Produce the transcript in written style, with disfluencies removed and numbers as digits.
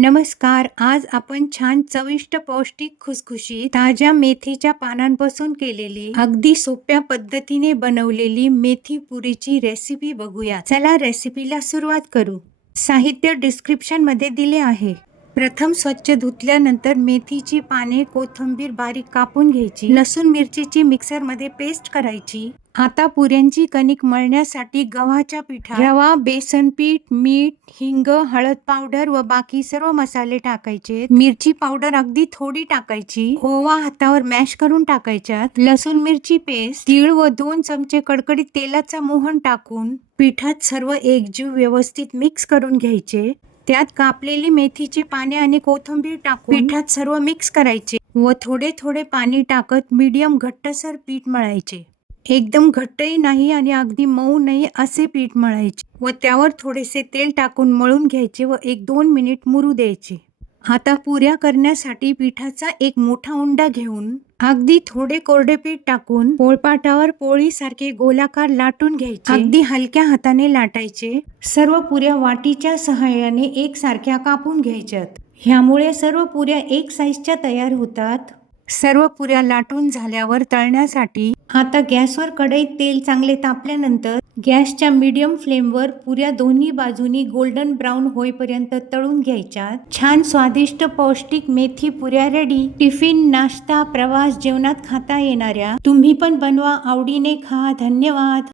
नमस्कार. आज आपण छान चविष्ट पौष्टिक खुसखुशीत ताज्या मेथीच्या पानांपासून केलेली अगदी सोप्या पद्धतीने बनवलेली मेथी पुरीची रेसिपी बघूया. चला रेसिपीला सुरुवात करू. साहित्य डिस्क्रिप्शन मध्ये दिले आहे. प्रथम स्वच्छ धुतल्यानंतर मेथीची पाने, कोथिंबीर बारीक कापून घ्यायची. लसूण मिरचीची मिक्सर मध्ये पेस्ट करायची. आता पुऱ्यांची कणिक मळण्यासाठी गव्हाच्या पिठात रवा, बेसन पीठ, मीठ, हिंग, हळद पावडर व बाकी सर्व मसाले टाकायचे. मिरची पावडर अगदी थोडी टाकायची. ओवा हातावर मॅश करून टाकायच्यात. लसूण मिरची पेस्ट, तीळ व 2 चमचे कडकडीत तेलाचा मोहन टाकून पिठात सर्व एकजीव व्यवस्थित मिक्स करून घ्यायचे. त्यात कापलेली मेथीची पाने आणि कोथिंबीर टाकून पिठात सर्व मिक्स करायचे व थोडे थोडे पाणी टाकत मीडियम घट्टसर पीठ मळायचे. एकदम घट्टही नाही आणि अगदी मऊ नाही असे पीठ मळायचे व त्यावर थोडेसे तेल टाकून मळून घ्यायचे व 1-2 मिनिट मुरू द्यायचे. आता पुऱ्या करण्यासाठी पिठाचा एक मोठा उंडा घेऊन अगदी थोडे कोरडे पीठ टाकून पोळपाटावर पोळीसारखे गोलाकार लाटून घ्यायचे. अगदी हलक्या हाताने लाटायचे. सर्व पुऱ्या वाटीच्या सहाय्याने एकसारख्या कापून घ्यायच्यात. ह्यामुळे सर्व पुऱ्या एक साईजच्या तयार होतात. सर्व पुऱ्या लाटून झाल्यावर तळण्यासाठी आता गॅसवर कढईत तेल चांगले तापल्यानंतर गॅसच्या मीडियम फ्लेमवर पुऱ्या दोन्ही बाजूनी गोल्डन ब्राऊन होईपर्यंत तळून घ्यायच्या. छान स्वादिष्ट पौष्टिक मेथी पुऱ्या रेडी. टिफिन, नाश्ता, प्रवास, जेवणात खाता येणाऱ्या. तुम्ही पण बनवा, आवडीने खा. धन्यवाद.